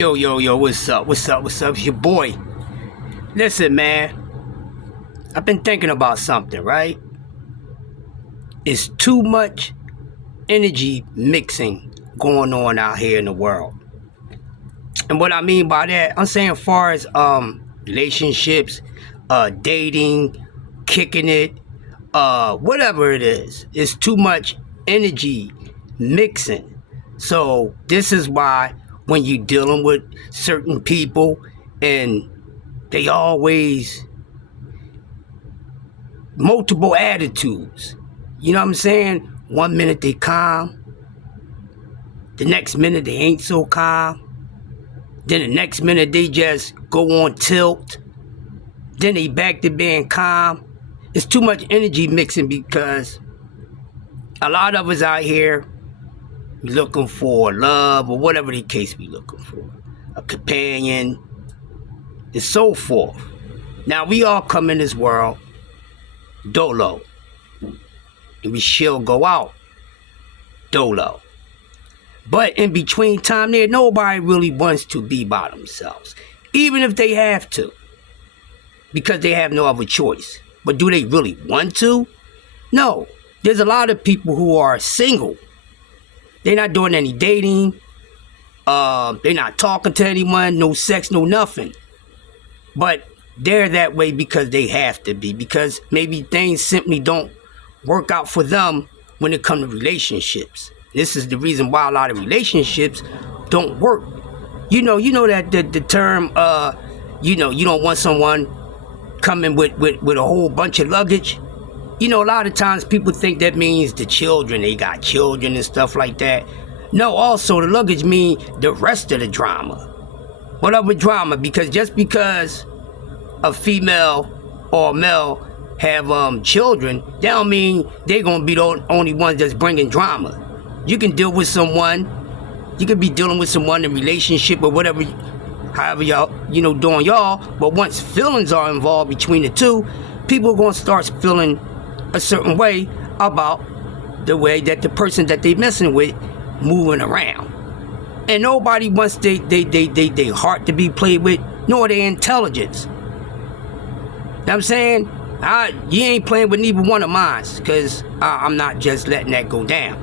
Yo, what's up? It's your boy. Listen, man, I've been thinking about something, right? It's too much energy mixing going on out here in the world. And what I mean by that, I'm saying as far as relationships, dating, kicking it, whatever it is, it's too much energy mixing. So this is why when you're dealing with certain people and they always multiple attitudes. You know what I'm saying? One minute they calm, the next minute they ain't so calm. Then the next minute they just go on tilt. Then they back to being calm. It's too much energy mixing because a lot of us out here looking for love or whatever the case we looking for. A companion and so forth. Now we all come in this world dolo. And we shall go out dolo. But in between time there, nobody really wants to be by themselves. Even if they have to. Because they have no other choice. But do they really want to? No. There's a lot of people who are single. They're not doing any dating. They're not talking to anyone. No sex, no nothing. But they're that way because they have to be. Because maybe things simply don't work out for them when it comes to relationships. This is the reason why a lot of relationships don't work. You know that the term, you don't want someone coming with a whole bunch of luggage. You know, a lot of times people think that means the children, they got children and stuff like that. No, also the luggage mean the rest of the drama. Whatever drama, because just because a female or a male have children, that don't mean they're gonna be the only ones that's bringing drama. You can deal with someone, you could be dealing with someone in a relationship or whatever, however y'all, doing y'all, but once feelings are involved between the two, people are gonna start feeling a certain way about the way that the person that they messing with moving around. And nobody wants they heart to be played with, nor their intelligence. You know what I'm saying? You ain't playing with neither one of mine, because I'm not just letting that go down.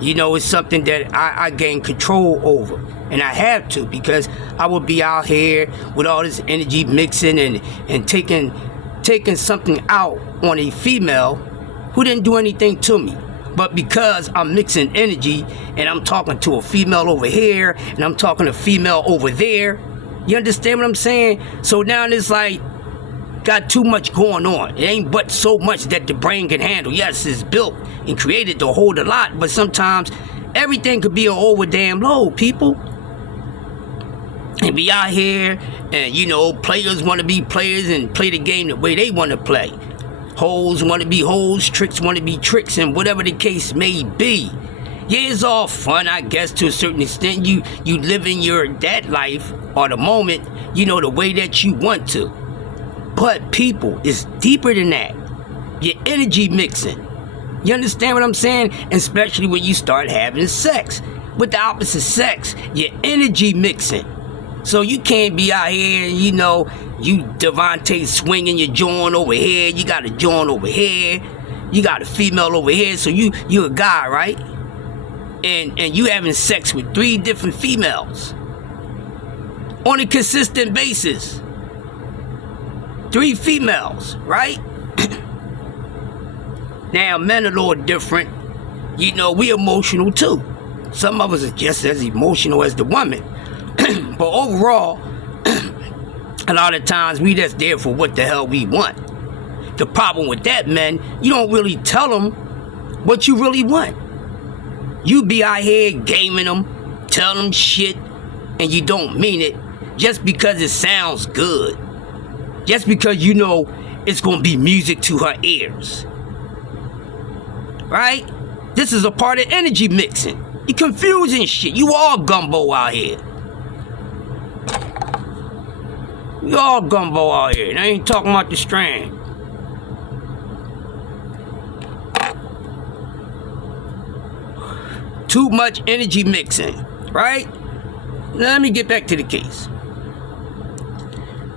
It's something that I gain control over. And I have to, because I would be out here with all this energy mixing and taking something out on a female who didn't do anything to me. But because I'm mixing energy and I'm talking to a female over here and I'm talking to a female over there, you understand what I'm saying? So now it's like, got too much going on. It ain't but so much that the brain can handle. Yes, it's built and created to hold a lot, but sometimes everything could be an over damn load, people. And be out here and, players want to be players and play the game the way they want to play. Hoes want to be hoes, tricks want to be tricks, and whatever the case may be. Yeah, it's all fun, I guess, to a certain extent. You living that life or the moment, the way that you want to. But people, it's deeper than that. Your energy mixing. You understand what I'm saying? Especially when you start having sex. With the opposite sex, your energy mixing. So you can't be out here, you Devontae swinging your joint over here. You got a joint over here. You got a female over here. So you a guy, right? And you having sex with 3 different females. On a consistent basis. 3 females, right? Now, men are a little different. We emotional too. Some of us are just as emotional as the woman. But overall, a lot of times we just there for what the hell we want. The problem with that, men, you don't really tell them what you really want. You be out here gaming them, tell them shit, and you don't mean it just because it sounds good. Just because it's going to be music to her ears. Right? This is a part of energy mixing. You confusing shit. You all gumbo out here. You all gumbo out here. And I ain't talking about the strand. Too much energy mixing. Right? let me get back to the case.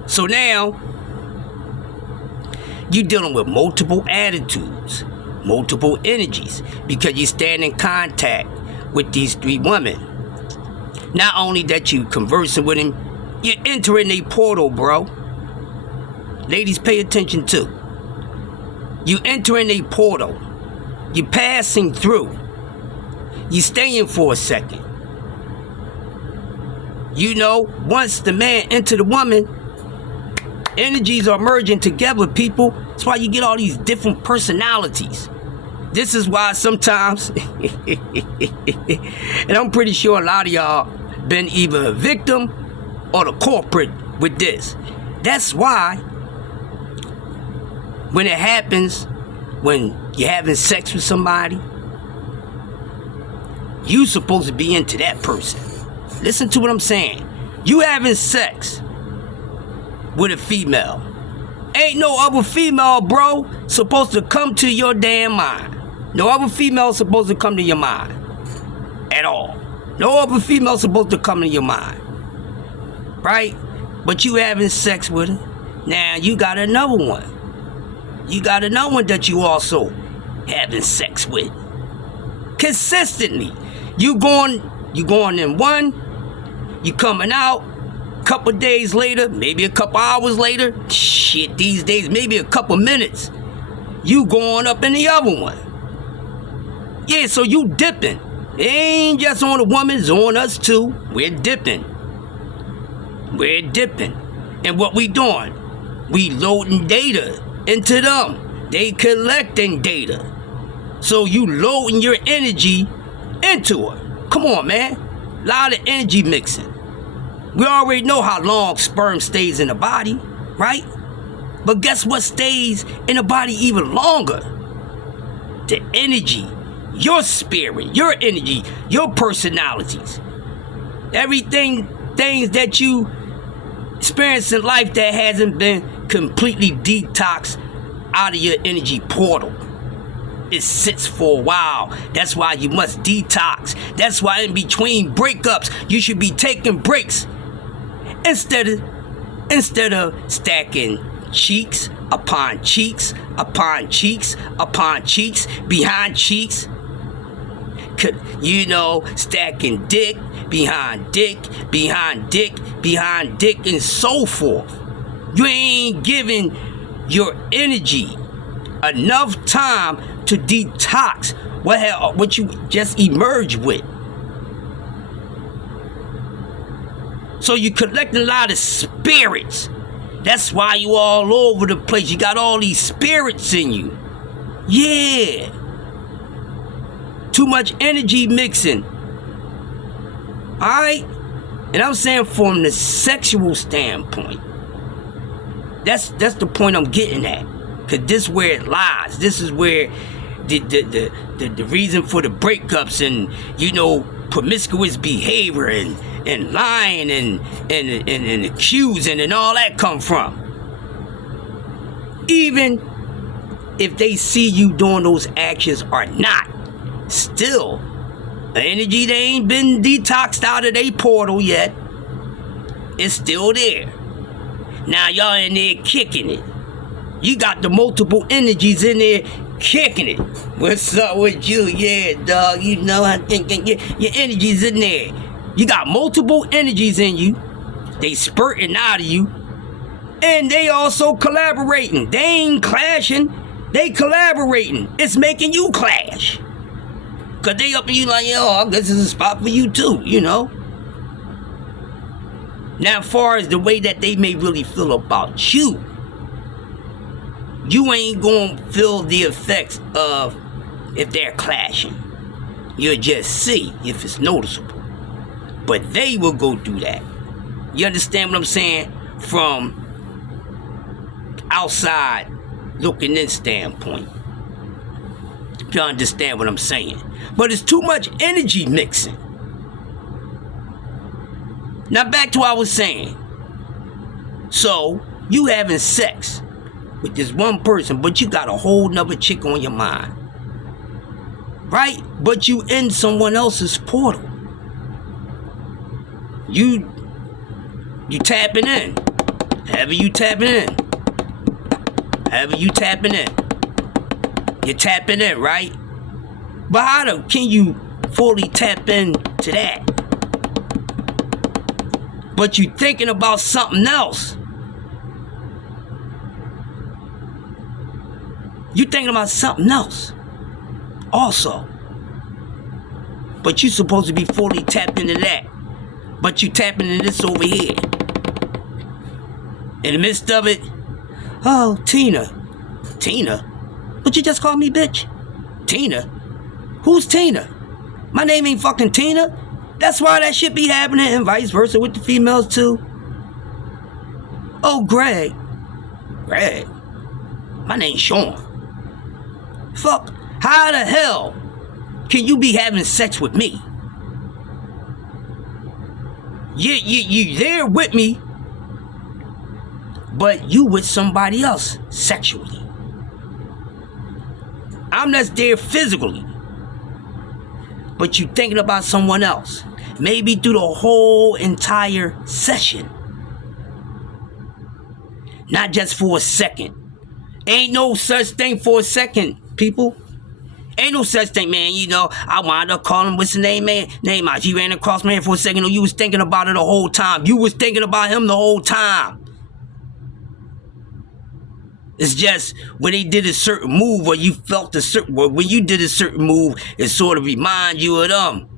So now, you're dealing with multiple attitudes, multiple energies, because you stand in contact with these three women. Not only that you conversing with them, you're entering a portal, bro. Ladies, pay attention too. You entering a portal. You're passing through. You staying for a second. You know, once the man enter the woman, energies are merging together, people. That's why you get all these different personalities. This is why sometimes, and I'm pretty sure a lot of y'all been either a victim or the culprit with this. That's why when it happens, when you're having sex with somebody, you supposed to be into that person. Listen to what I'm saying. You having sex with a female. Ain't no other female, bro, supposed to come to your damn mind. No other female supposed to come to your mind. At all. No other female supposed to come to your mind. Right? But you having sex with her. Now you got another one. You got another one that you also having sex with. Consistently. You going in one, you coming out, couple days later, maybe a couple hours later, shit, these days, maybe a couple minutes, you going up in the other one. Yeah, so you dipping. It ain't just on the woman, it's on us too. We're dipping. We're dipping. And what we doing? We loading data into them. They collecting data. So you loading your energy into her. Come on, man. A lot of energy mixing. We already know how long sperm stays in the body, right? But guess what stays in the body even longer? The energy, your spirit, your energy, your personalities. Everything, things that you experience in life that hasn't been completely detoxed out of your energy portal. It sits for a while. That's why you must detox. That's why in between breakups, you should be taking breaks. Instead of stacking cheeks upon cheeks upon cheeks upon cheeks behind cheeks, you know, stacking dick behind dick behind dick behind dick and so forth. You ain't giving your energy enough time to detox what you just emerged with. So you collecting a lot of spirits. That's why you all over the place. You got all these spirits in you. Yeah. Too much energy mixing. Alright? And I'm saying from the sexual standpoint. That's the point I'm getting at. Because this is where it lies. This is where the reason for the breakups and, you know, promiscuous behavior and lying and accusing and all that come from. Even if they see you doing those actions or not, still, the energy they ain't been detoxed out of their portal yet, it's still there. Now y'all in there kicking it. You got the multiple energies in there kicking it. What's up with you? Yeah, dog, you know, I think your energy's in there. You got multiple energies in you. They spurting out of you. And they also collaborating. They ain't clashing. They collaborating. It's making you clash. Because they up in you like, yo, I guess it's a spot for you too, you know. Now, as far as the way that they may really feel about you, you ain't gonna feel the effects of if they're clashing. You'll just see if it's noticeable. But they will go do that. You understand what I'm saying? From outside looking in standpoint. You understand what I'm saying? But it's too much energy mixing. Now back to what I was saying. So, you having sex with this one person, but you got a whole nother chick on your mind. Right? But you in someone else's portal. you tapping in. However you tapping in. However you tapping in. You're tapping in, right? But how can you fully tap into that? But you thinking about something else. You thinking about something else also. But you supposed to be fully tapped into that. But you tapping into this over here. In the midst of it, oh, Tina. Tina? What you just called me, bitch? Tina? Who's Tina? My name ain't fucking Tina. That's why that shit be happening, and vice versa with the females too. Oh, Greg. Greg? My name's Sean. Fuck, how the hell can you be having sex with me? You there with me, but you with somebody else sexually. I'm just there physically, but you thinking about someone else. Maybe through the whole entire session. Not just for a second. Ain't no such thing for a second, people. Ain't no such thing, man. You know, I wound up calling, what's the name, man? Name out. He ran across, man, for a second. No, you was thinking about it the whole time. You was thinking about him the whole time. It's just when they did a certain move, or you felt a certain, or when you did a certain move, it sort of remind you of them.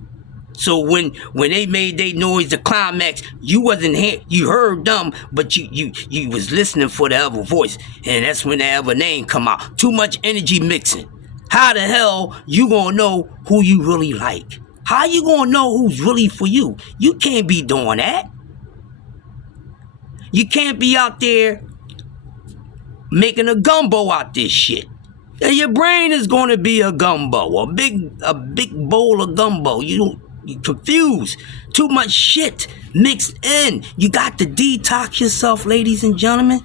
So when they made their noise, the climax, you wasn't here. You heard them, but you was listening for the other voice, and that's when the other name come out. Too much energy mixing. How the hell you gonna know who you really like? How you gonna know who's really for you? You can't be doing that. You can't be out there making a gumbo out this shit. And your brain is gonna be a gumbo, a big bowl of gumbo. You confused. Too much shit mixed in. You got to detox yourself, ladies and gentlemen.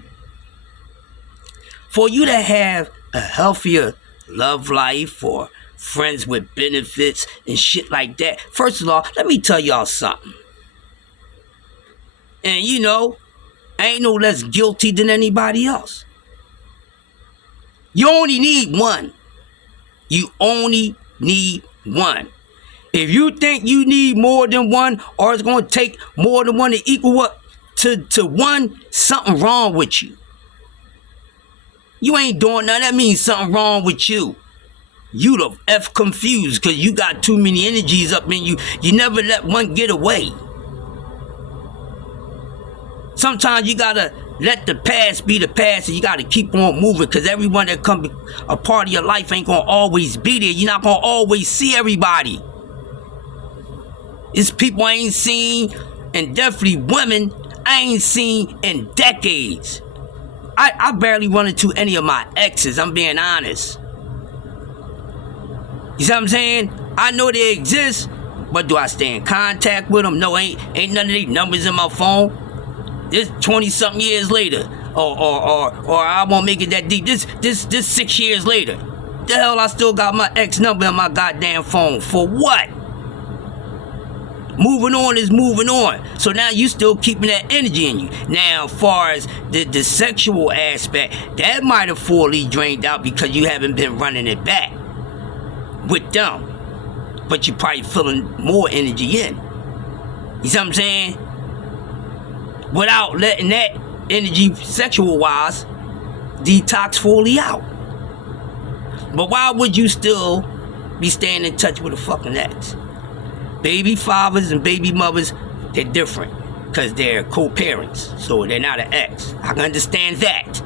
For you to have a healthier love life or friends with benefits and shit like that. First of all, let me tell y'all something. And you know, I ain't no less guilty than anybody else. You only need one. You only need one. If you think you need more than one, or it's going to take more than one to equal up to one, something wrong with you. You ain't doing nothing. That means something wrong with you. You the F confused because you got too many energies up in you. You never let one get away. Sometimes you got to let the past be the past, and you got to keep on moving, because everyone that come a part of your life ain't going to always be there. You're not going to always see everybody. It's people I ain't seen, and definitely women I ain't seen in decades. I barely run into any of my exes, I'm being honest. You see what I'm saying? I know they exist, but do I stay in contact with them? No, ain't none of these numbers in my phone. This 20-something years later, or I won't make it that deep. This 6 years later, the hell I still got my ex number in my goddamn phone for what? Moving on is moving on. So now you still keeping that energy in you. Now, as far as the sexual aspect, that might have fully drained out because you haven't been running it back with them. But you probably feeling more energy in. You see what I'm saying? Without letting that energy, sexual-wise, detox fully out. But why would you still be staying in touch with a fucking ex? Baby fathers and baby mothers, they're different because they're co-parents, so they're not an ex. I can understand that.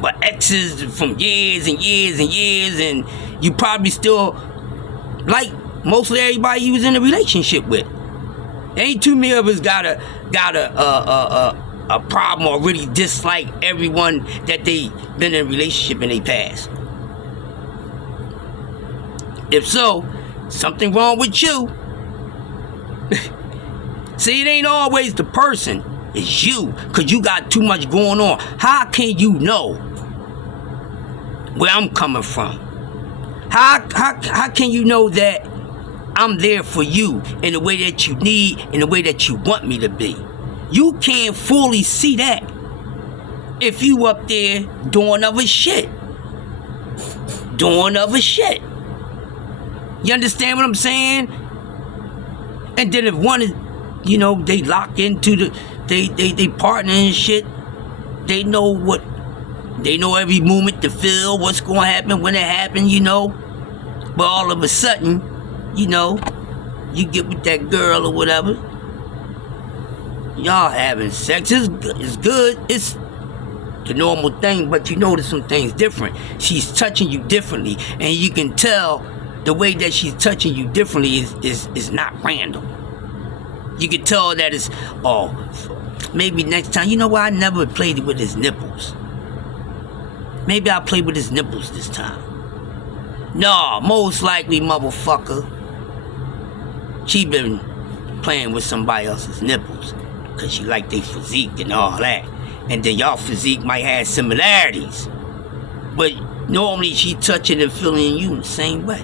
But exes from years and years and years, and you probably still like mostly everybody you was in a relationship with. Ain't too many of us got a problem or really dislike everyone that they been in a relationship in their past. If so, something wrong with you. See, it ain't always the person, it's you, because you got too much going on. How can you know where I'm coming from? How can you know that I'm there for you in the way that you need, in the way that you want me to be. You can't fully see that if you up there doing other shit. Doing other shit. You understand what I'm saying? And then if one is, you know, they lock into they partner and shit, they know every moment to feel what's gonna happen when it happens, you know. But all of a sudden, you know, you get with that girl or whatever, y'all having sex, it's good, it's the normal thing, but you notice some things different. She's touching you differently, and you can tell the way that she's touching you differently is not random. You can tell that it's, oh, maybe next time, you know what, I never played with his nipples. Maybe I'll play with his nipples this time. No, most likely, motherfucker, she been playing with somebody else's nipples because she like their physique and all that. And then y'all physique might have similarities. But normally she touching and feeling you in the same way.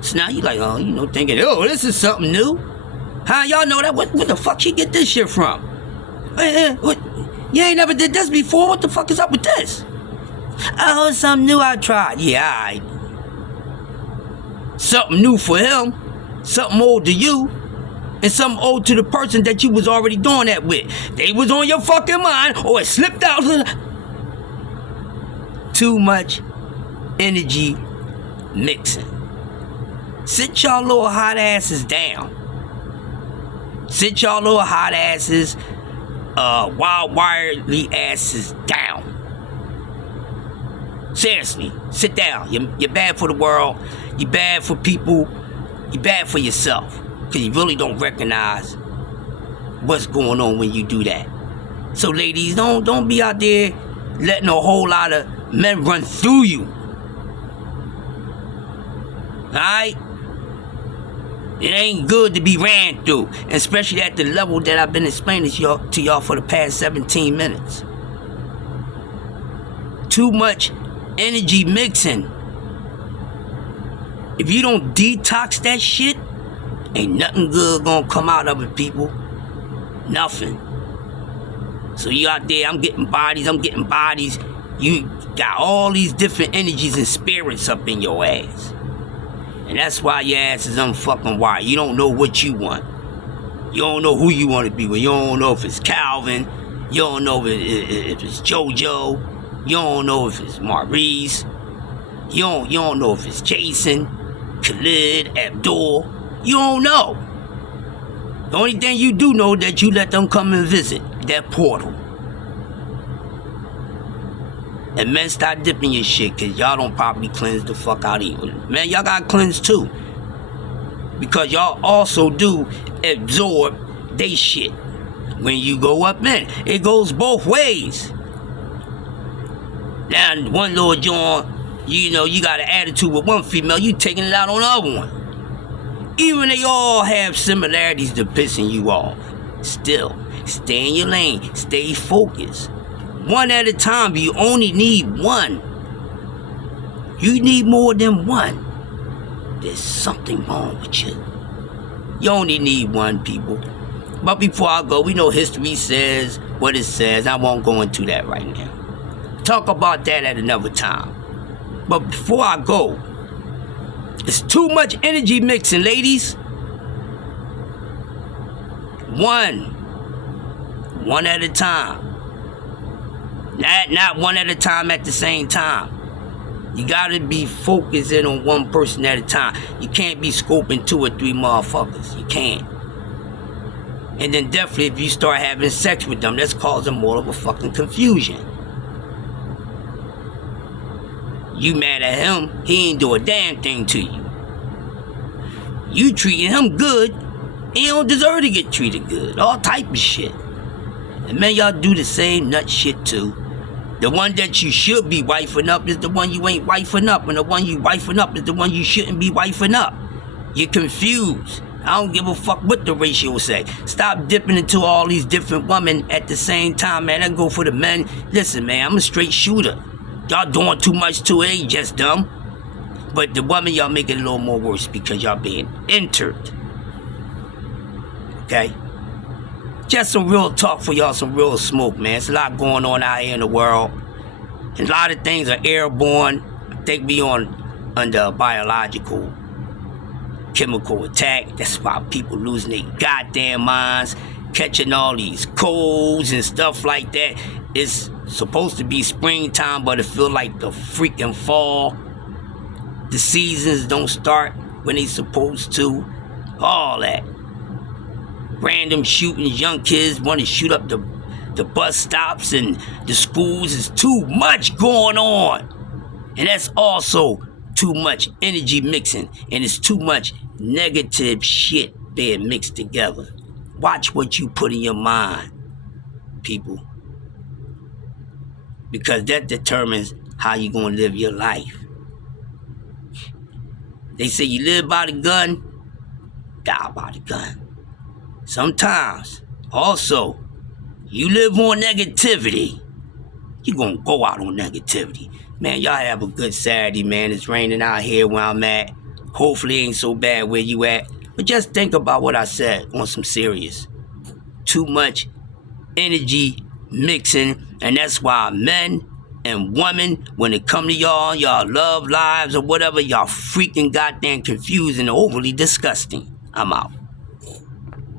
So now you like, oh, you know, thinking, oh, this is something new. How y'all know that? What the fuck she get this shit from? What? You ain't never did this before. What the fuck is up with this? Oh, it's something new I tried. Yeah, alright. Something new for him. Something old to you. And something old to the person that you was already doing that with. They was on your fucking mind, or it slipped out. Too much energy mixing. Sit y'all little hot asses down. Sit y'all little hot asses, wild wirely asses down. Seriously, sit down. You're bad for the world. You're bad for people. You're bad for yourself. Because you really don't recognize what's going on when you do that. So ladies, don't be out there letting a whole lot of men run through you. Alright? It ain't good to be ran through. Especially at the level that I've been explaining to y'all for the past 17 minutes. Too much energy mixing. If you don't detox that shit, ain't nothing good gonna come out of it, people. Nothing. So you out there, I'm getting bodies. You got all these different energies and spirits up in your ass. And that's why your ass is unfucking wired. You don't know what you want. You don't know who you want to be with. You don't know if it's Calvin. You don't know if it's JoJo. You don't know if it's Maurice. You don't know if it's Jason, Khalid, Abdul. You don't know. The only thing you do know that you let them come and visit that portal. And men, start dipping your shit, because y'all don't properly cleanse the fuck out either. Man, y'all got to cleanse too. Because y'all also do absorb they shit. When you go up in, it goes both ways. Now, one little joint, you know, you got an attitude with one female, you taking it out on the other one. Even they all have similarities to pissing you off. Still, stay in your lane, stay focused. One at a time, you only need one. You need more than one. There's something wrong with you. You only need one, people. But before I go, we know history says what it says. I won't go into that right now. Talk about that at another time. But before I go, it's too much energy mixing, ladies. One at a time. Not one at a time at the same time. You gotta be focusing on one person at a time. You can't be scoping 2 or 3 motherfuckers. You can't. And then definitely if you start having sex with them, that's causing more of a fucking confusion. You mad at him, he ain't do a damn thing to you. You treating him good, he don't deserve to get treated good. All type of shit. And man, y'all do the same nut shit too. The one that you should be wifing up is the one you ain't wifing up, and the one you wifing up is the one you shouldn't be wifing up. You're confused. I don't give a fuck what the ratio say. Stop dipping into all these different women at the same time, man. I go for the men. Listen, man, I'm a straight shooter. Y'all doing too much too, it ain't just dumb. But the woman, y'all make it a little more worse because y'all being entered. Okay? Just some real talk for y'all, some real smoke, man. There's a lot going on out here in the world. And a lot of things are airborne. I think we under a biological, chemical attack. That's why people losing their goddamn minds, catching all these colds and stuff like that. It's supposed to be springtime, but it feel like the freaking fall. The seasons don't start when they supposed to. All that. Random shootings, young kids want to shoot up the bus stops and the schools. Is too much going on. And that's also too much energy mixing. And it's too much negative shit being mixed together. Watch what you put in your mind, people. Because that determines how you're going to live your life. They say you live by the gun, die by the gun. Sometimes, also, you live on negativity, you're going to go out on negativity. Man, y'all have a good Saturday, man. It's raining out here where I'm at. Hopefully it ain't so bad where you at. But just think about what I said on some serious. Too much energy mixing, and that's why men and women, when it come to y'all love lives or whatever, y'all freaking goddamn confused and overly disgusting. I'm out.